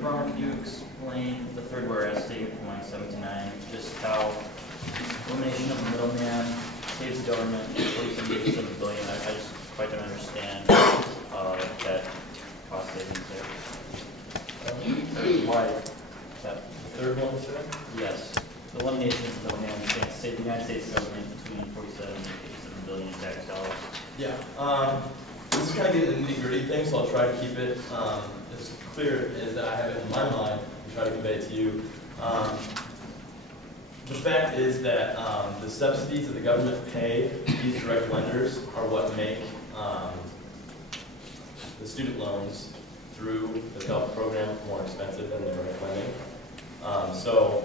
Barmore, could you explain the third whereas statement from line 7 to 9, just how elimination of the middleman saves the government $47 billion? I just quite don't understand that cost savings there. Why that? The third one, sir? Yes. The elimination of the middleman save the United States government between 47 and 87 billion in tax dollars. Yeah. This is kind of getting the nitty-gritty thing, so I'll try to keep it as clear as that I have it in my mind and try to convey it to you. The fact is that the subsidies that the government pay these direct lenders are what make the student loans through the FELP program more expensive than the direct lending. So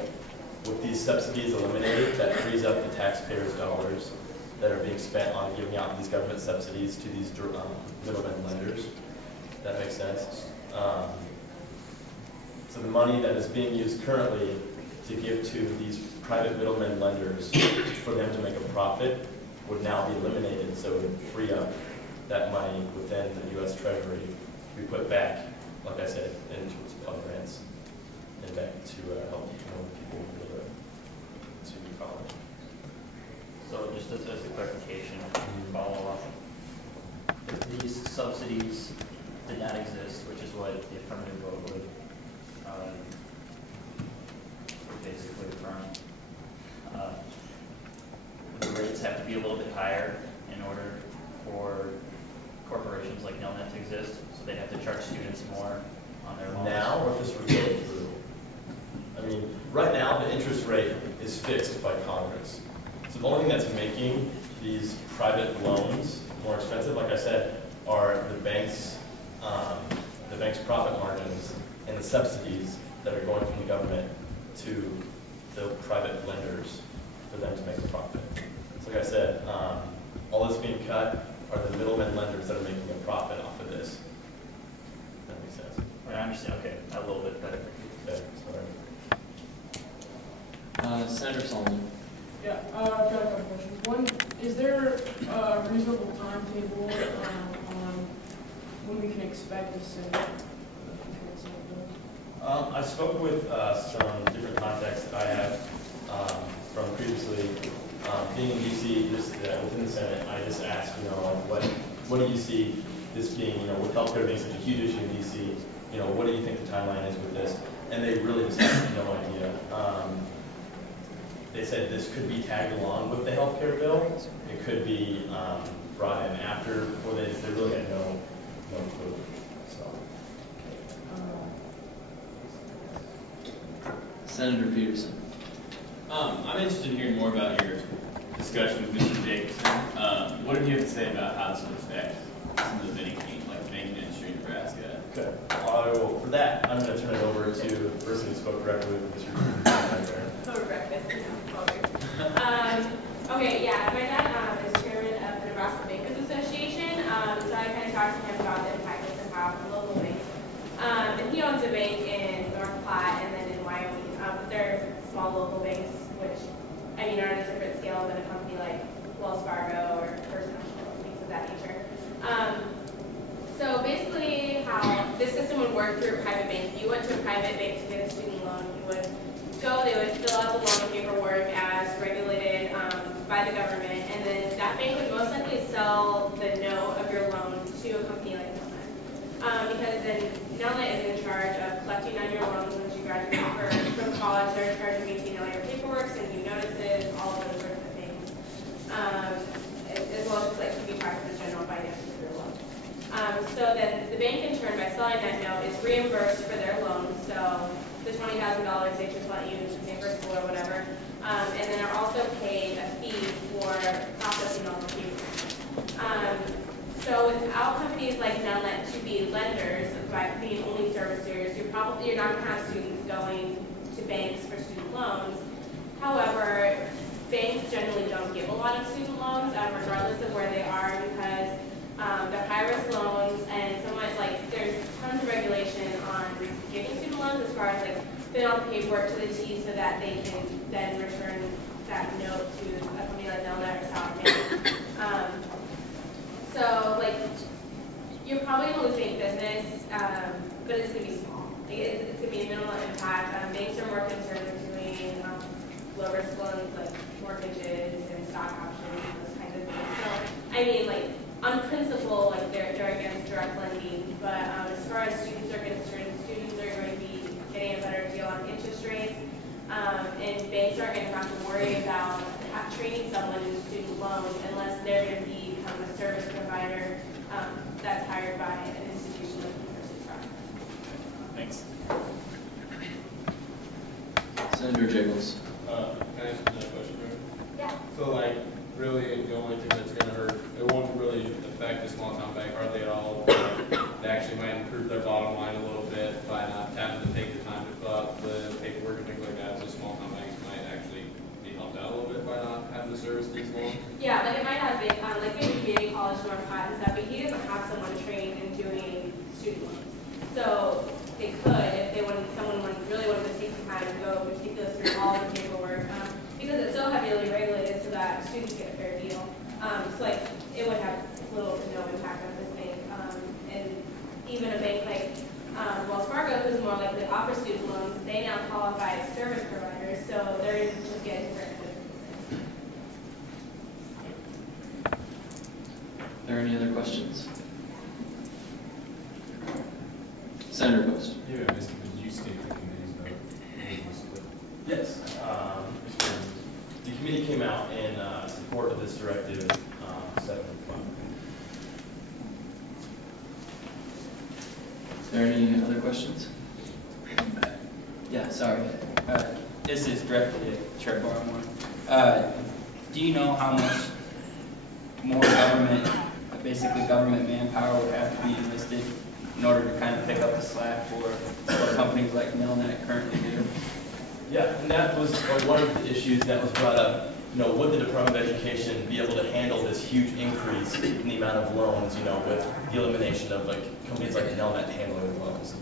with these subsidies eliminated, that frees up the taxpayers' dollars that are being spent on giving out these government subsidies to these middlemen lenders. That makes sense. So the money that is being used currently to give to these private middlemen lenders for them to make a profit would now be eliminated, so it would free up that money within the U.S. Treasury to be put back, like I said, into its Pell Grants and back to help people go to college. So just as a clarification, follow up, if these subsidies did not exist, which is what the affirmative vote would basically affirm, the rates have to be a little bit higher in order for corporations like Nelnet to exist, so they'd have to charge students more on their loans. Now, or just we go through? I mean, right now the interest rate is fixed by Congress. So the only thing that's making these private loans more expensive, like I said, are the bank's profit margins and the subsidies that are going from the government to the private lenders for them to make a profit. So like I said, all that's being cut are the middlemen lenders that are making a profit off of this. That makes sense. I understand. Okay, a little bit better. Okay, sorry. Senator Solomon. Yeah, I've got a couple questions. One, is there a reasonable timetable on when we can expect the Senate? I spoke with some different contacts that I have from previously being in DC, just within the Senate. I just asked, what do you see this being, with healthcare being such a huge issue in DC, what do you think the timeline is with this? And they really just have no idea. They said this could be tagged along with the healthcare bill. It could be brought in after, or they really had no clue. So. Senator Peterson. I'm interested in hearing more about your discussion with Mr. Jacobson. What did you have to say about how this would affect some of the banking industry in Nebraska? Okay. For that, I'm going to turn it over to the person who spoke directly with Mr. Over breakfast. Okay, yeah, my dad is chairman of the Nebraska Bankers Association, so I kind of talked to him about the impact this would have on local banks. And he owns a bank in North Platte and then in Wyoming, but they're small local banks, which, are on a different scale than a company like Wells Fargo or First National, things of that nature. So basically how this system would work through a private bank. If you went to a private bank to get a student loan, you would go, they would fill out the loan paperwork as regulated by the government, and then that bank would most likely sell the note of your loan to a company like Nelnet. Because then Nelnet is in charge of collecting on your loans once you graduate from college. They're in charge of maintaining all your paperwork, sending you notices, all of those sorts of things. As well as just keeping track of the general finances of your loan. So then the bank in turn, by selling that note, is reimbursed for their loan. So the $20,000 they just let you pay for school or whatever. And then are also paid a fee for processing all the paperwork. So without companies like Nelnet to be lenders, by being only servicers, you're not going to have students going to banks for student loans. However, banks generally don't give a lot of student loans, regardless of where they are, because they're high-risk loans, and somewhat there's tons of regulation on giving student loans as far as fill out the paperwork to the T so that they can then return that note to a company like Nelnet or South Bank. So you're probably going to lose bank business, but it's going to be small. It's going to bonuses and stock options and those kinds of things. So, I mean, like, on principle, like, they're against direct lending, but as far as students are concerned, students are going to be getting a better deal on interest rates, and banks aren't going to have to worry about training someone in student loans unless they're going to become a service provider that's hired by an institution like the University of Rochester. Thanks. Senator Jacobs. Can I ask another question, Rick? Yeah. So like, really, the only thing that's gonna hurt, it won't really affect a small town bank hardly at all. They actually might improve their bottom line a little bit by not having to take the time to fill out the paperwork and things like that. So small town banks might actually be helped out a little bit by not having to service these loans. Yeah, like it might have been, like in community college, North Platte and stuff, but he doesn't have someone trained in doing student loans. So they could, if they wanted, really wanted to take some time to go meticulous through all the paperwork, because it's so heavily regulated so that students get a fair deal. So like, it would have little to no impact on this bank. And even a bank like Wells Fargo, who's more likely to offer student loans, they now qualify as service providers, so they're just getting different. Are there any other questions? Senator Post. Yeah, Mr. Did you state the committee's vote? Yes. The committee came out in support of this directive 7.5. Is there any other questions? Yeah, sorry. This is directed to Chair Barmore. Do you know how much more government manpower would have to be enlisted in order to kind of pick up the slack for what companies like Nelnet currently do? Yeah, and that was one of the issues that was brought up. You know, would the Department of Education be able to handle this huge increase in the amount of loans, you know, with the elimination of like companies like Nelnet handling the loans?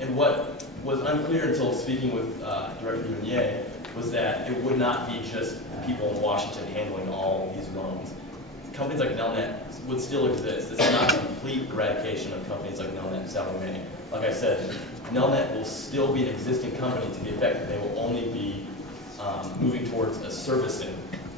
And what was unclear until speaking with Director Meunier was that it would not be just the people in Washington handling all these loans. Companies like Nelnet would still exist. It's not a complete eradication of companies like Nelnet and Sallie Mae. Like I said, Nelnet will still be an existing company to the effect that they will only be moving towards a servicing.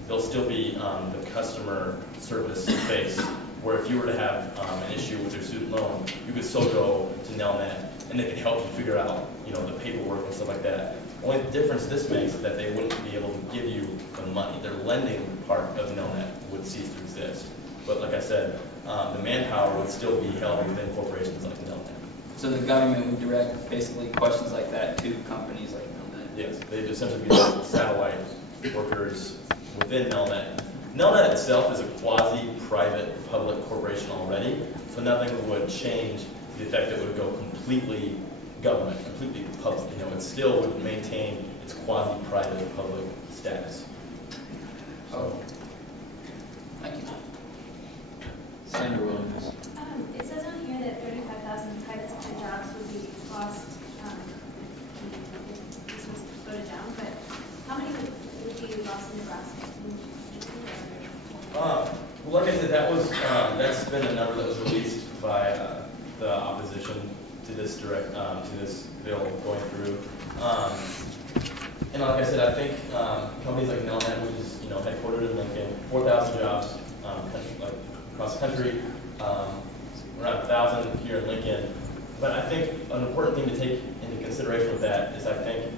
They'll still be the customer service space, where if you were to have an issue with your student loan, you could still go to Nelnet and they could help you figure out, you know, the paperwork and stuff like that. Only the difference this makes is that they wouldn't be able to give you the money. Their lending part of Nelnet would cease to exist. But like I said, the manpower would still be held within corporations like Nelnet. So the government would direct basically questions like that to companies like Nelnet? Yes, they'd essentially be like satellite workers within Nelnet. Nelnet itself is a quasi-private public corporation already, so nothing would change to the effect that it would go completely government, completely public. You know, it still would maintain its quasi-private public status. So, Thank you. Senator Williams. It says on here that 35,000 private sector jobs would be lost if this was voted down, but how many would be lost in Nebraska? well, like I said, that's been a number that was released by the opposition to this bill going through. And like I said, I think companies like Nelnet, which is headquartered in Lincoln, 4,000 jobs across the country, around 1,000 here in Lincoln. But I think an important thing to take into consideration with that is I think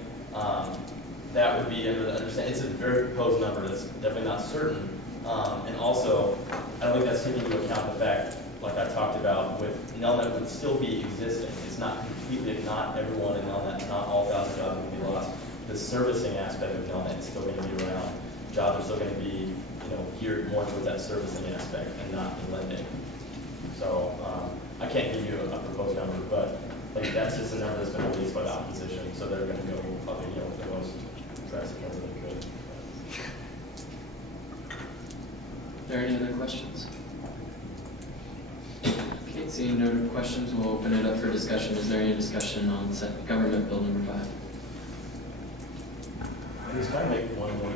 that would be under the understanding. It's a very proposed number that's definitely not certain. And also, I don't think that's taking into account the fact, like I talked about, with Nelnet would still be existing. It's not completely, not everyone in Nelnet, not all 1,000 jobs are going to be lost. The servicing aspect of Nelnet is still going to be around. Jobs are still going to be, geared more towards that servicing aspect and not the lending. So I can't give you a proposed number, but that's just a number that's been released by the opposition. So they're going to go probably, with the most drastic number they could. Are there any other questions? Okay, seeing no questions, we'll open it up for discussion. Is there any discussion on Government Bill number 5? I just want to make one more